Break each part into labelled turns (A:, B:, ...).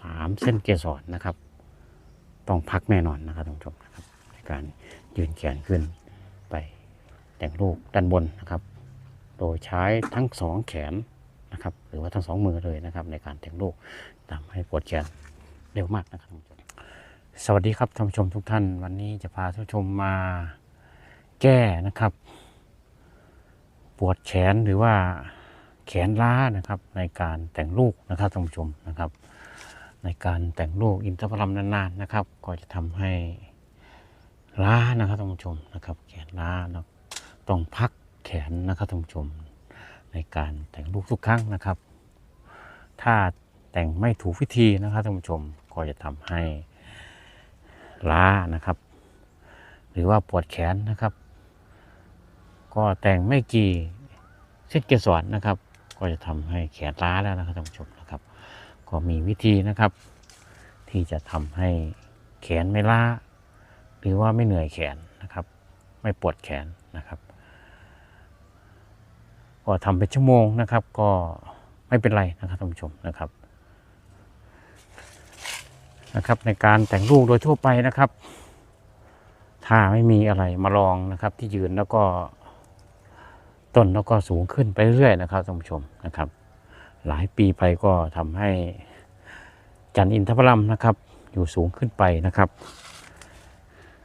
A: สามเส้นเกสรนะครับ ต้องพักแน่นอนนะครับท่านผู้ชมนะครับ ในการยืนแขนขึ้นไปแต่งรูปด้านบนนะครับ โดยใช้ทั้งสองแขนนะครับ หรือว่าทั้งสองมือเลยนะครับ ในการแต่งรูปทำให้ปวดแขนเร็วมากนะครับท่านผู้ชมสวัสดีครับท่านผู้ชมทุกท่าน วันนี้จะพาท่านผู้ชมมาแก้นะครับ ปวดแขนหรือว่าแขนล้านะครับในการแต่งลูกนะครับท่านผู้ชมนะครับ ในการแต่งลูกอินทผลัมนานๆนะครับ ก็จะทำให้ล้านะครับท่านผู้ชมนะครับ แขนล้านะต้องพักแขนนะครับท่านผู้ชม ในการแต่งลูกทุกครั้งนะครับ ถ้าแต่งไม่ถูกวิธีนะครับท่านผู้ชมก็จะทำให้ล้านะครับ หรือว่าปวดแขนนะครับ ก็แต่งไม่กี่เส้นเกสรนะครับ ก็จะทำให้แขนล้าแล้วนะครับท่านผู้ชมนะครับ ก็มีวิธีนะครับ ที่จะทำให้แขนไม่ล้า หรือว่าไม่เหนื่อยแขนนะครับ ไม่ปวดแขนนะครับ ก็ทำเป็นชั่วโมงนะครับ ก็ไม่เป็นไรนะครับท่านผู้ชมนะครับนะครับ ในการแต่งรูปโดยทั่วไปนะครับ ถ้าไม่มีอะไรมาลองนะครับที่ยืนแล้วก็ต้นแล้วก็สูงขึ้นไปเรื่อยๆนะครับท่านผู้ชมนะครับ หลายปีไปก็ทำให้ จันทร์อินทผลัมนะครับ อยู่สูงขึ้นไปนะครับ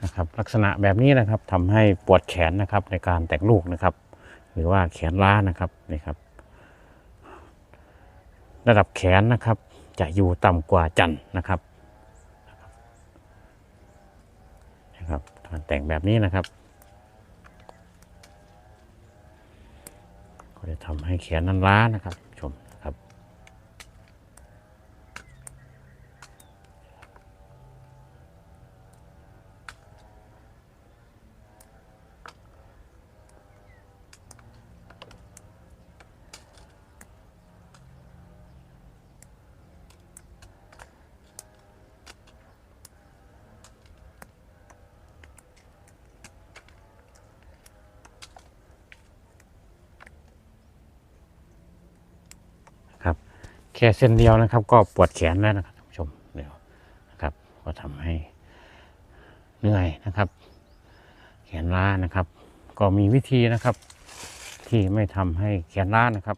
A: นะครับ ลักษณะแบบนี้นะครับทำให้ปวดแขนนะครับในการแต่งลูกนะครับ หรือว่าแขนล้านะครับนี่ครับ ระดับแขนนะครับ จะอยู่ต่ำกว่าจันทร์นะครับนะครับการแต่งแบบนี้นะครับก็จะทำให้แขนนั้นล้านะครับ ครับ แค่เส้นเดียวนะครับ ก็ปวดแขนแล้วนะครับท่านผู้ชมเดี๋ยวนะครับ ก็ทำให้เหนื่อยนะครับ แขนล้านะครับ ก็มีวิธีนะครับ ที่ไม่ทำให้แขนล้านะครับ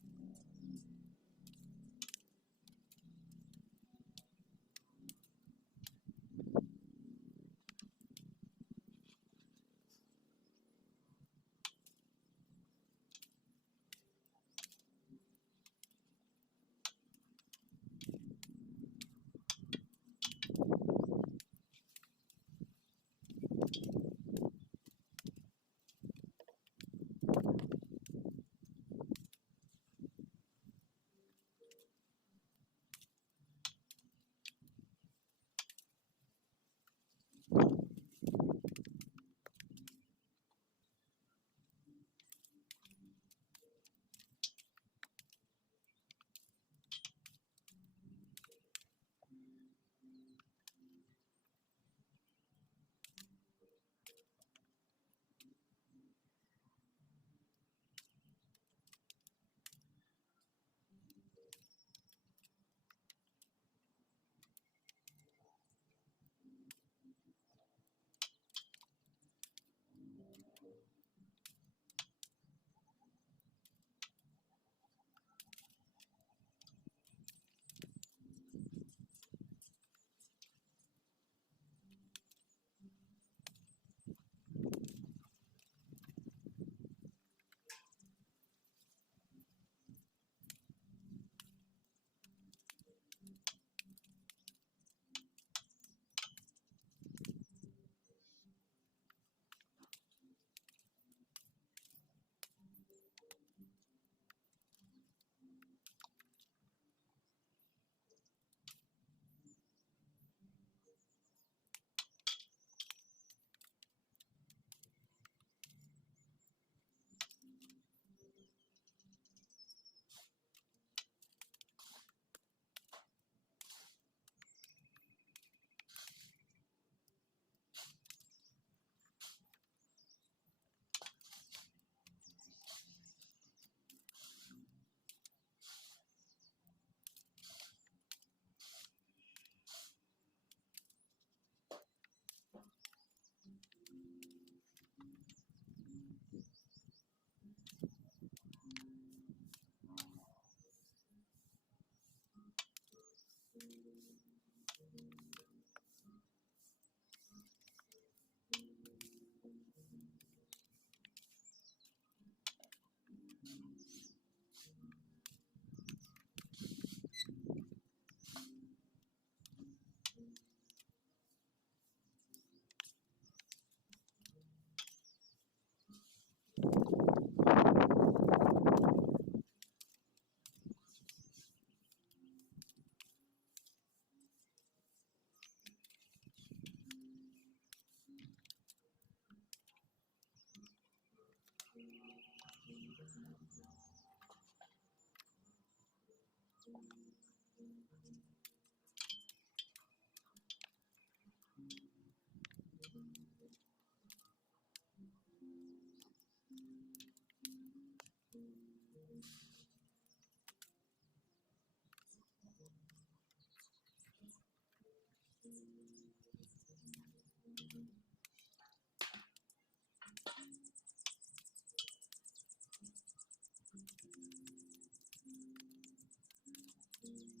A: うん。Thank you.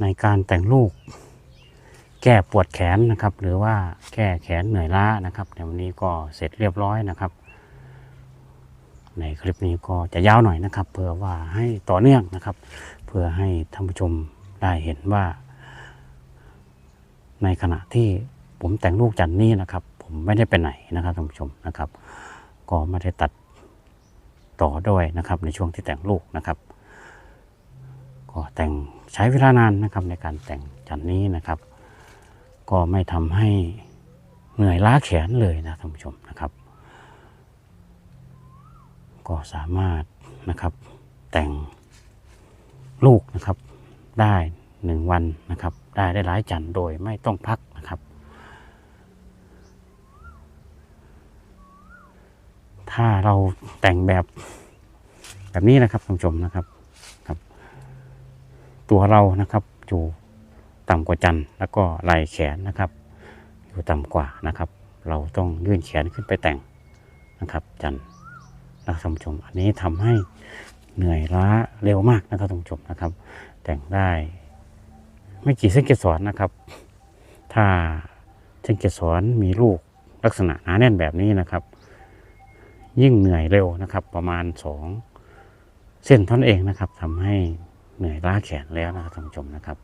A: ในการแต่งลูก แก้ปวดแขนนะครับ หรือว่าแก้แขนเหนื่อยล้านะครับในวันนี้ก็เสร็จเรียบร้อยนะครับ ในคลิปนี้ก็จะยาวหน่อยนะครับ เพื่อว่าให้ต่อเนื่องนะครับ เพื่อให้ท่านผู้ชมได้เห็นว่า ในขณะที่ผมแต่งลูกจันนี้นะครับ ผมไม่ได้ไปไหนนะครับท่านผู้ชมนะครับ ก็ไม่ได้ตัดต่อด้วยนะครับในช่วงที่แต่งลูกนะครับ ก็แต่งใช้เวลานานนะครับในการแต่งจันนี้นะครับ ก็ไม่ทำให้เหนื่อยล้าแขนเลยนะท่านผู้ชมนะครับ ก็สามารถนะครับแต่งลูกนะครับได้หนึ่งวันนะครับ ได้ได้หลายจันโดยไม่ต้องพักนะครับ ถ้าเราแต่งแบบแบบนี้นะครับท่านผู้ชมนะครับ ตัวเรานะครับอยู่ต่ำกว่าจันทร์แล้วก็ไหล่แขนนะครับ อยู่ต่ำกว่านะครับ เราต้องยื่นแขนขึ้นไปแต่งนะครับ จันทร์นะครับท่านผู้ชม อันนี้ทำให้เหนื่อยล้าเร็วมากนะครับท่านผู้ชมนะครับ แต่งได้ ไม่กี่เส้นเกสรนะครับ ถ้าเส้นเกสรมีลูกลักษณะหนาแน่นแบบนี้นะครับ ยิ่งเหนื่อยเร็วนะครับ ประมาณสองเส้นเท่านั้นเองนะครับทำให้ เหนื่อยล้าแขนแล้วนะครับท่านผู้ชมนะครับ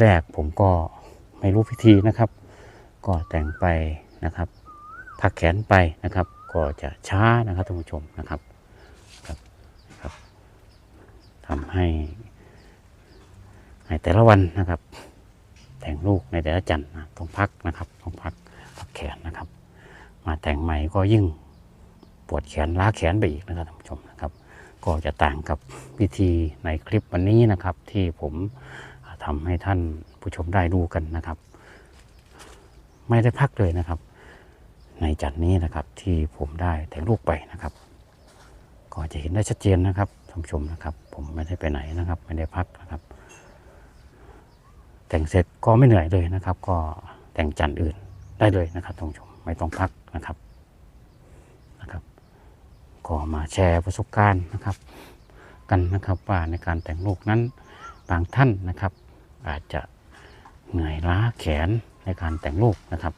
A: แรกๆผมก็ไม่รู้พิธีนะครับ ก็แต่งไปนะครับพักแขนไปนะครับ ก็จะช้านะครับท่านผู้ชมนะครับครับครับทำให้ในแต่ละวันนะครับ แต่งลูกในแต่ละจันทร์ต้องพักนะครับต้องพักพักแขนนะครับ มาแต่งใหม่ก็ยิ่งปวดแขนล้าแขนไปอีกนะครับท่านผู้ชมนะครับ ก็จะต่างกับวิธีในคลิปวันนี้นะครับ ที่ผมทำให้ท่านผู้ชมได้ดูกันนะครับ ไม่ได้พักเลยนะครับ ในจัดนี้นะครับที่ผมได้แต่งลูกไปนะครับ ก็จะเห็นได้ชัดเจนนะครับท่านผู้ชมนะครับ ผมไม่ได้ไปไหนนะครับ ไม่ได้พักนะครับ แต่งเสร็จก็ไม่เหนื่อยเลยนะครับ ก็แต่งจันทร์อื่นได้เลยนะครับท่านผู้ชมไม่ต้องพักนะครับ ก็มาแชร์ประสบการณ์นะครับ กันนะครับว่าในการแต่งลูกนั้นบางท่านนะครับ อาจจะเหนื่อยล้าแขนในการแต่งลูกนะครับ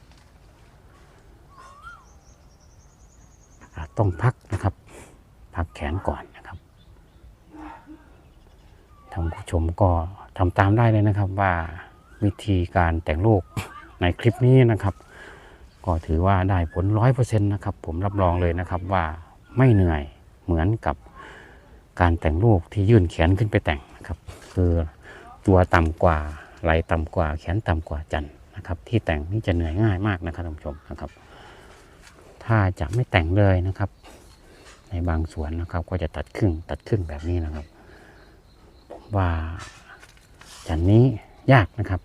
A: ต้องพักนะครับ พักแขนก่อนนะครับท่านผู้ชมก็ทำตามได้เลยนะครับว่าวิธีการแต่งลูกในคลิปนี้นะครับ ก็ถือว่าได้ผลร้อยเปอร์เซ็นต์นะครับ ผมรับรองเลยนะครับว่า ไม่เหนื่อยเหมือนกับการแต่งลูกที่ยื่นแขนขึ้นไปแต่งนะครับ คือตัวต่ำกว่าไหลต่ำกว่าแขนต่ำกว่าจันนะครับ ที่แต่งนี่จะเหนื่อยง่ายมากนะครับท่านผู้ชมนะครับ ถ้าจะไม่แต่งเลยนะครับ ในบางส่วนนะครับ ก็จะตัดครึ่งตัดครึ่งแบบนี้นะครับผมว่าจันนี้ยากนะครับ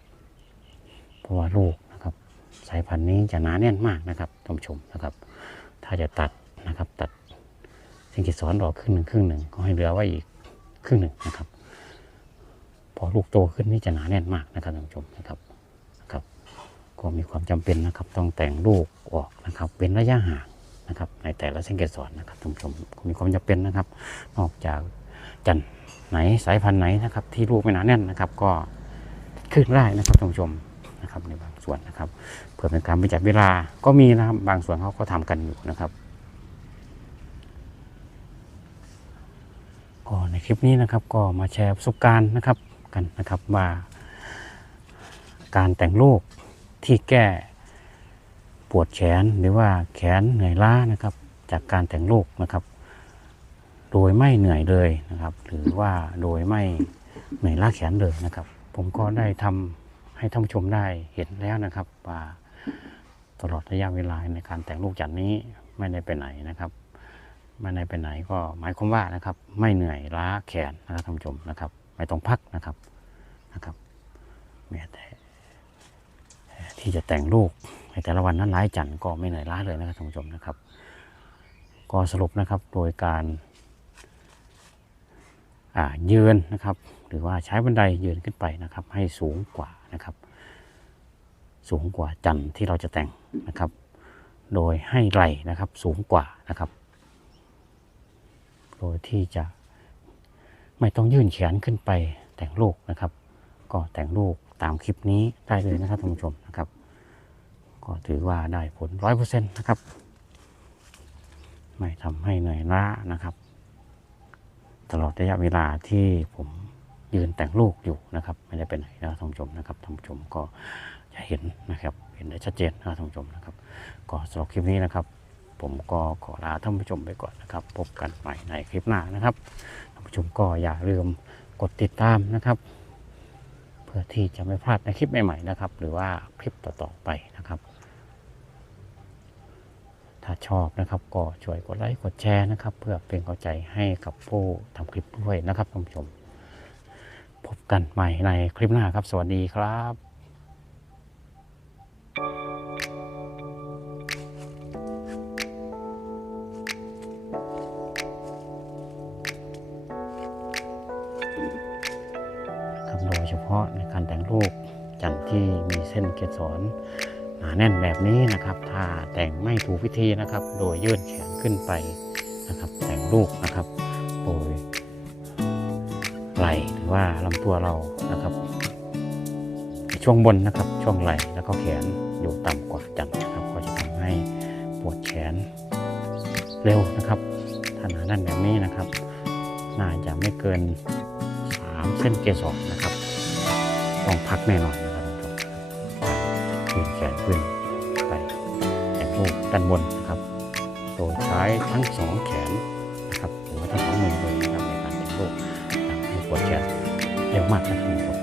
A: เพราะว่าลูกนะครับ สายพันธุ์นี้จะหนาแน่นมากนะครับท่านผู้ชมนะครับ ถ้าจะตัดนะครับตัด สิ่งที่สอนออกครึ่งหนึ่งครึ่งหนึ่งก็ให้เหลือไว้อีกครึ่งหนึ่งนะครับ พอลูกโตขึ้นนี่จะหนาแน่นมากนะครับท่านผู้ชมนะครับนะครับ ก็มีความจำเป็นนะครับ ต้องแต่งลูกออกนะครับเป็นระยะห่างนะครับ ในแต่ละเส้นเกสรนะครับท่านผู้ชมก็มีความจำเป็นนะครับ นอกจากจันไหนสายพันธุ์ไหนนะครับ ที่ลูกไม่หนาแน่นนะครับ ก็ขึ้นได้นะครับท่านผู้ชมนะครับในบางส่วนนะครับ เพื่อเป็นการประหยัดเวลาก็มีนะครับบางส่วนเขาก็ทำกันอยู่นะครับ ก็ในคลิปนี้นะครับก็มาแชร์ประสบการณ์นะครับกันนะครับว่า การแต่งลูกที่แก้ปวดแขนหรือว่าแขนเหนื่อยล้านะครับ จากการแต่งลูกนะครับ โดยไม่เหนื่อยเลยนะครับ หรือว่าโดยไม่เหนื่อยล้าแขนเลยนะครับ ผมก็ได้ทำให้ท่านผู้ชมได้เห็นแล้วนะครับว่าตลอดระยะเวลาในการแต่งลูกจันนี้ไม่ได้ไปไหนนะครับ ไม่ได้ไปไหนก็หมายความว่านะครับ ไม่เหนื่อยล้าแขนนะครับท่านผู้ชมนะครับ ไม่ต้องพักนะครับนะครับแม้แต่ที่จะแต่งลูกในแต่ละวันนั้นหลายจันทร์ก็ไม่เหนื่อยล้าเลยนะครับท่านผู้ชมนะครับ ก็สรุปนะครับโดยการยืนนะครับ หรือว่าใช้บันไดยืนขึ้นไปนะครับ ให้สูงกว่านะครับ สูงกว่าจันทร์ที่เราจะแต่งนะครับ โดยให้ไหลนะครับสูงกว่านะครับ โดยที่จะไม่ต้องยื่นแขนขึ้นไปแต่งลูกนะครับ ก็แต่งลูกตามคลิปนี้ได้เลยนะครับท่านผู้ชมนะครับ ก็ถือว่าได้ผลร้อยเปอร์เซ็นต์นะครับ ไม่ทำให้เหนื่อยล้านะครับ ตลอดระยะเวลาที่ผมยืนแต่งลูกอยู่นะครับ ไม่ได้ไปไหนนะท่านผู้ชมนะครับท่านผู้ชมก็จะเห็นนะครับ เห็นได้ชัดเจนนะท่านผู้ชมนะครับ ก็สำหรับคลิปนี้นะครับ ผมก็ขอลาท่านผู้ชมไปก่อนนะครับ พบกันใหม่ในคลิปหน้านะครับท่านผู้ชมก็อย่าลืมกดติดตามนะครับ เพื่อที่จะไม่พลาดในคลิปใหม่ๆนะครับ หรือว่าคลิปต่อๆไปนะครับ ถ้าชอบนะครับก็ช่วยกดไลค์กดแชร์นะครับ เพื่อเป็นกำลังใจให้กับผู้ทำคลิปด้วยนะครับท่านผู้ชม พบกันใหม่ในคลิปหน้าครับ สวัสดีครับ โดยเฉพาะในการแต่งรูปจันที่มีเส้นเกสรหนาแน่นแบบนี้นะครับ ถ้าแต่งไม่ถูกวิธีนะครับ โดยยื่นแขนขึ้นไปนะครับ แต่งรูปนะครับโดยไหลหรือว่าลำตัวเรานะครับ ช่วงบนนะครับช่วงไหลแล้วก็แขนอยู่ต่ำกว่าจันนะครับ ก็จะทำให้ปวดแขนเร็วนะครับถ้าหนาแน่นแบบนี้นะครับ น่าจะไม่เกินสามเส้นเกสรน ต้องพักแน่นอนนะครับท่านผู้ชมยืนแขนขึ้นไปแต่งรูปด้านบนนะครับ โดยใช้ทั้งสองแขนนะครับหรือว่าทั้งสองมือเลยนะครับในการแต่งรูปทำให้ปวดแขนเร็วมากนะครับท่านผู้ชม